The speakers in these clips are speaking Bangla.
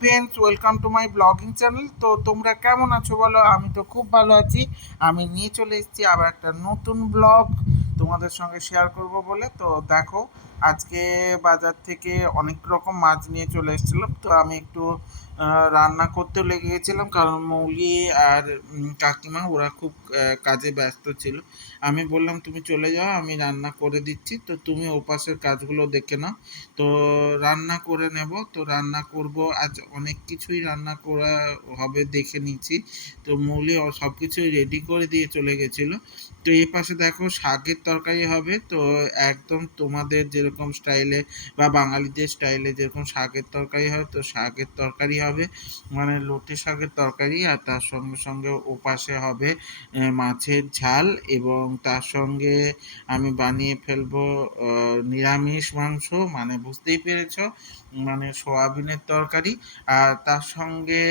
Friends welcome to my blogging channel তো তোমরা কেমন আছো বলো? আমি তো খুব ভালো আছি। আমি নিয়ে চলে এসেছি আবার একটা নতুন ব্লগ তোমাদের সঙ্গে শেয়ার করব বলে। তো দেখো, আজকে বাজার থেকে অনেক রকম মাছ নিয়ে চলে এসেছিলাম। তো আমি একটু রান্না করতেও লেগে গেছিলাম কারণ মৌলি আর কাকিমা ওরা খুব কাজে ব্যস্ত ছিল। আমি বললাম, তুমি চলে যাও, আমি রান্না করে দিচ্ছি। তো তুমি ওপাশের কাজগুলো দেখে নাও। তো রান্না করে নেব। তো রান্না করব। আজ অনেক কিছুই রান্না করা হবে, দেখে নিচ্ছি। তো মৌলি সব কিছুই রেডি করে দিয়ে চলে গেছিল। তো এই পাশে দেখো শাকের তরকারি হবে। তো একদম তোমাদের যেরকম স্টাইলে বা বাঙালিদের স্টাইলে যেরকম শাকের তরকারি হয়, তো শাকের তরকারি হবে। মানে লটে শাকের তরকারি আর তার সঙ্গে সঙ্গে ওপাশে হবে মাছের ঝাল এবং তার সঙ্গে আমি বানিয়ে ফেলব নিরামিষ মাংস। মানে বুঝতেই পেরেছ? মানে সোয়াবিনের তরকারি আর তার সঙ্গে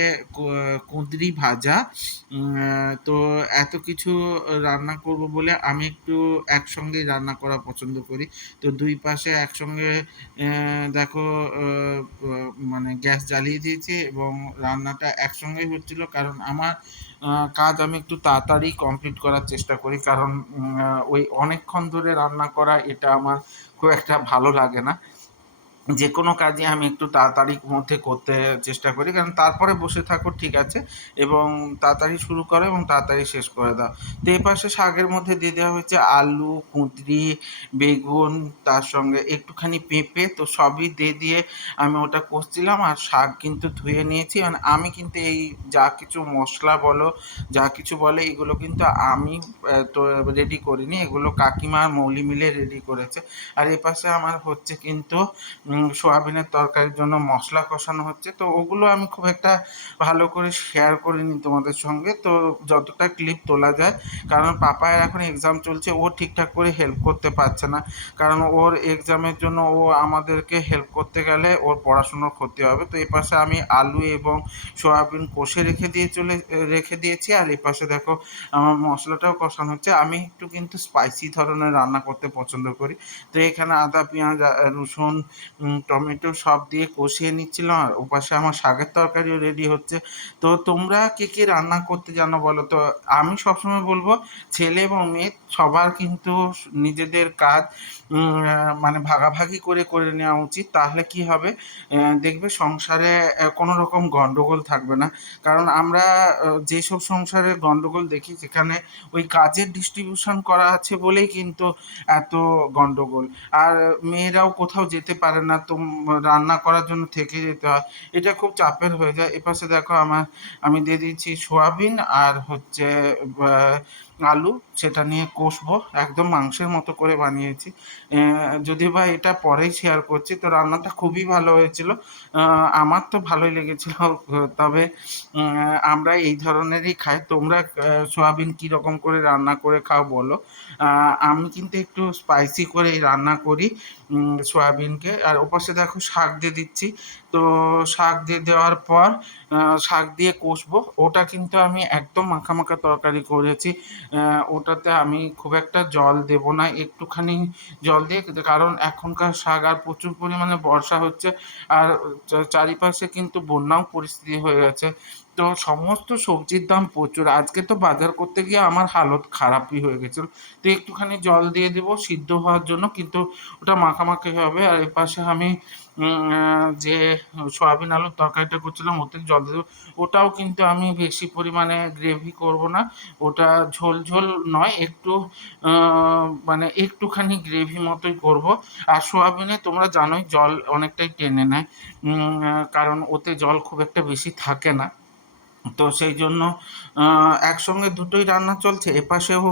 কুঁদরি ভাজা। তো এত কিছু রান্না করব বলে আমি একটু একসঙ্গেই রান্না করা পছন্দ করি। তো দুই পাশে একসঙ্গে দেখো মানে গ্যাস জ্বালিয়ে দিয়েছি এবং রান্নাটা একসঙ্গেই হচ্ছিল কারণ আমার কাজ আমি একটু তাড়াতাড়ি কমপ্লিট করার চেষ্টা করি কারণ ওই অনেকক্ষণ ধরে রান্না করা এটা আমার খুব একটা ভালো লাগে না। যে কোনো কাজই আমি একটু তাড়াতাড়ির মধ্যে করতে চেষ্টা করি, কারণ তারপরে বসে থাকো, ঠিক আছে? এবং তাড়াতাড়ি শুরু করো এবং তাড়াতাড়ি শেষ করে দাও। তো এই পাশে শাকের মধ্যে দিয়ে দেওয়া হয়েছে আলু, কুঁদরি, বেগুন, তার সঙ্গে একটুখানি পেঁপে, তো সবই দিয়ে দিয়ে আমি ওটা কষছিলাম আর শাক কিন্তু ধুয়ে নিয়েছি। মানে আমি কিন্তু এই যা কিছু মশলা বলো, যা কিছু বলে, এগুলো কিন্তু আমি তো রেডি করিনি। এগুলো কাকিমা মৌলি মিলে রেডি করেছে। আর এ পাশে আমার হচ্ছে কিন্তু সোয়াবিনের তরকারির জন্য মশলা কষানো হচ্ছে। তো ওগুলো আমি খুব একটা ভালো করে শেয়ার করিনি তোমাদের সঙ্গে। তো যতটা ক্লিপ তোলা যায়, কারণ পাপায়ের এখন এক্সাম চলছে, ও ঠিকঠাক করে হেল্প করতে পারছে না। কারণ ওর এক্সামের জন্য ও আমাদেরকে হেল্প করতে গেলে ওর পড়াশুনোর ক্ষতি হবে। তো এই পাশে আমি আলু এবং সোয়াবিন কষে রেখে দিয়ে চলে, রেখে দিয়েছি। আর এই পাশে দেখো আমার মশলাটাও কষানো হচ্ছে। আমি একটু কিন্তু স্পাইসি ধরনের রান্না করতে পছন্দ করি। তো এখানে আদা, পেঁয়াজ, রসুন টমেটো সব দিয়ে কষিয়ে নিচ্ছিলাম আর ওপাশে আমার শাকের তরকারিও রেডি হচ্ছে। তো তোমরা কে কে রান্না করতে জানো বলো? তো আমি সবসময় বলব, ছেলে এবং মেয়ে সবার কিন্তু নিজেদের কাজ মানে ভাগাভাগি করে করে নেওয়া উচিত। তাহলে কি হবে? দেখবে সংসারে কোনো রকম গন্ডগোল থাকবে না। কারণ আমরা যেসব সংসারে গন্ডগোল দেখি, সেখানে ওই কাজের ডিস্ট্রিবিউশন করা আছে বলেই কিন্তু এত গন্ডগোল। আর মেয়েরাও কোথাও যেতে পারে না। তো, রান্না করার জন্য থেকে যেতে হয়। এটা খুব চাপের হয়ে যায়। এপাশে দেখো আমার, আমি দিয়ে দিয়েছি সোয়াবিন আর হচ্ছে আলু সেটা নিয়ে কষবো, একদম মাংসের মতো করে বানিয়েছি। যদি বা এটা পরেই শেয়ার করছি, তো রান্নাটা খুবই ভালো হয়েছিল। আমার তো ভালোই লেগেছিল। তবে আমরা এই ধরনেরই খাই। তোমরা সোয়াবিন কীরকম করে রান্না করে খাও বলো। আমি কিন্তু একটু স্পাইসি করেই রান্না করি সয়াবিনকে। আর ওপাশে দেখো শাক দিয়ে দিচ্ছি। তো শাক দিয়ে দেওয়ার পর শাক দিয়ে কষবো। ওটা কিন্তু আমি একদম মাখা মাখা তরকারি করেছি। ওটাতে আমি খুব একটা জল দেব না, একটুখানি জল দিয়ে, কারণ এখনকার শাক আর প্রচুর পরিমাণে বর্ষা হচ্ছে, আর চারিপাশে কিন্তু বন্যাও পরিস্থিতি হয়ে গেছে। তো সমস্ত সবজির দাম প্রচুর। আজকে তো বাজার করতে গিয়ে আমার হালত খারাপই হয়ে গেছিল। তো একটুখানি জল দিয়ে দেবো, সিদ্ধ হওয়ার জন্য, কিন্তু ওটা মাখামাখি হবে। আর এর পাশে আমি যে সয়াবিন আলুর তরকারিটা করছিলাম, ওতে জল দিয়ে দেবো। ওটাও কিন্তু আমি বেশি পরিমাণে গ্রেভি করব না। ওটা ঝোল ঝোল নয়, একটু মানে একটুখানি গ্রেভি মতোই করব। আর সোয়াবিনে তোমরা জানোই, জল অনেকটাই টেনে নেয়। কারণ ওতে জল খুব একটা বেশি থাকে না। তো সেই জন্য একসঙ্গে দুটোই রান্না চলছে। এপাশেও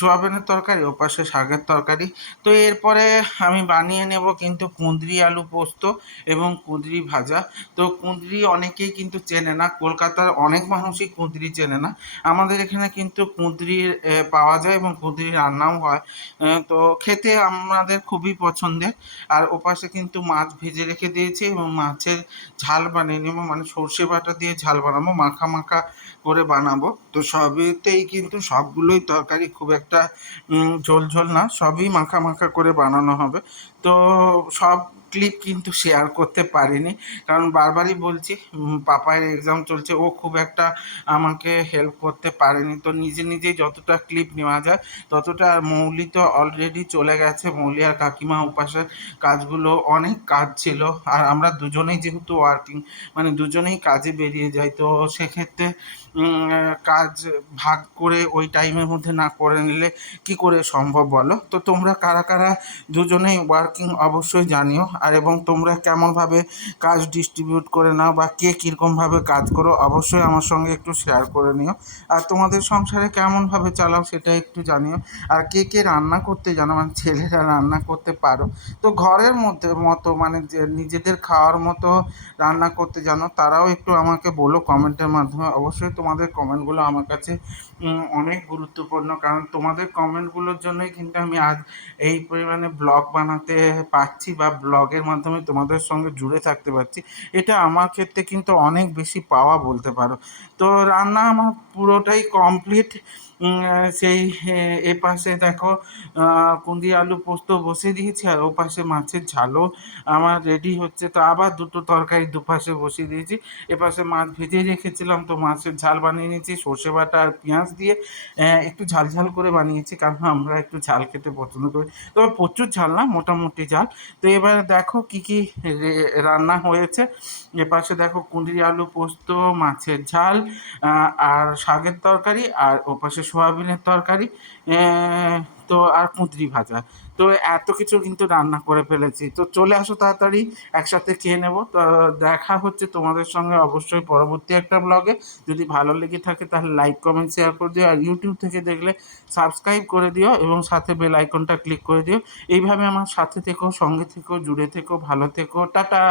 সোয়াবিনের তরকারি, ওপাশে শাকের তরকারি। তো এরপরে আমি বানিয়ে নেব কিন্তু কুঁদরি আলু পোস্ত এবং কুঁদরি ভাজা। তো কুঁদরি অনেকেই কিন্তু চেনে না, কলকাতার অনেক মানুষই কুঁদরি চেনে না। আমাদের এখানে কিন্তু কুঁদরি পাওয়া যায় এবং কুঁদরি রান্নাও হয়। তো খেতে আমাদের খুবই পছন্দের। আর ওপাশে কিন্তু মাছ ভেজে রেখে দিয়েছি এবং মাছের ঝাল বানিয়ে নেব। মানে সর্ষে বাটা দিয়ে ঝাল বানাবো, মাখা মাখা মাখা করে বানাবো। তো সবইতেই কিন্তু সবগুলোই তরকারি খুব একটা ঝোল ঝোল না, সবই মাখা মাখা করে বানানো হবে। তো সব ক্লিপ কিন্তু শেয়ার করতে পারিনি। কারণ বারবারই বলছি পাপায়ের এক্সাম চলছে, ও খুব একটা আমাকে হেল্প করতে পারেনি। তো নিজে নিজেই যতটা ক্লিপ নেওয়া যায়, ততটা মৌলি তো অলরেডি চলে গেছে। মৌলি আর কাকিমা উপাসের কাজগুলো অনেক কাজ ছিল। আর আমরা দুজনেই যেহেতু ওয়ার্কিং মানে দুজনেই কাজে বেরিয়ে যাই, তো সেক্ষেত্রে কাজ ভাগ করে ওই টাইমের মধ্যে না করে নিলে কি করে সম্ভব বলো? তো তোমরা কারা কারা দুজনেই ওয়ার্কিং অবশ্যই জানিও। আর এবং তোমরা কেমনভাবে কাজ ডিস্ট্রিবিউট করে নাও বা কে কীরকমভাবে কাজ করো, অবশ্যই আমার সঙ্গে একটু শেয়ার করে নিও। আর তোমাদের সংসারে কেমনভাবে চালাও সেটা একটু জানিও। আর কে কে রান্না করতে জানো মানে ছেলেরা রান্না করতে পারো। তো ঘরের মধ্যে মতো মানে যে নিজেদের খাওয়ার মতো রান্না করতে জানো, তারাও একটু আমাকে বলো কমেন্টের মাধ্যমে। অবশ্যই তোমাদের কমেন্টগুলো আমার কাছে অনেক গুরুত্বপূর্ণ। কারণ তোমাদের কমেন্টগুলোর জন্যই কিন্তু আমি আজ এই পরিমাণে ব্লগ বানাতে পারছি বা ব্লগের মাধ্যমে তোমাদের সঙ্গে জুড়ে থাকতে পারছি। এটা আমার ক্ষেত্রে কিন্তু অনেক বেশি পাওয়া বলতে পারো। তো রান্না আমার পুরোটাই কমপ্লিট সেই, এ- এ পাশে দেখো কুঁদি আলু পোস্ত বসে দিয়েছি, আর ও পাশে মাছের ঝালও আমার রেডি হচ্ছে। তো আবার দুটো তরকারি দুপাশে বসিয়ে দিয়েছি। এপাশে মাছ ভেজে রেখেছিলাম, তো মাছের ঝাল বানিয়ে নিয়েছি, সর্ষে বাটা আর পেঁয়াজ দিয়ে একটু ঝাল ঝাল করে বানিয়েছি, কারণ আমরা একটু ঝাল খেতে পছন্দ করি। তবে প্রচুর ঝাল না, মোটামুটি ঝাল। তো এবার দেখো কি কি রান্না হয়েছে। এপাশে দেখো কুঁদরি আলু পোস্ত, মাছের ঝাল আর শাকের তরকারি, আর ওপাশে সোয়াবিনের তরকারি তো আর কুঁদরি ভাজা। তো এত কিছু কিন্তু রান্না করে ফেলেছি। তো চলে আসো তাড়াতাড়ি, একসাথে খেয়ে নেব। তো দেখা হচ্ছে তোমাদের সঙ্গে অবশ্যই পরবর্তী একটা ব্লগে যদি ভালো লেগে থাকে তাহলে লাইক কমেন্ট শেয়ার করে দিও। আর ইউটিউব থেকে দেখলে সাবস্ক্রাইব করে দিও এবং সাথে বেল আইকনটা ক্লিক করে দিও। এইভাবে আমার সাথে থেকো, সঙ্গে থেকো, জুড়ে থেকো, ভালো থেকো। টাটা!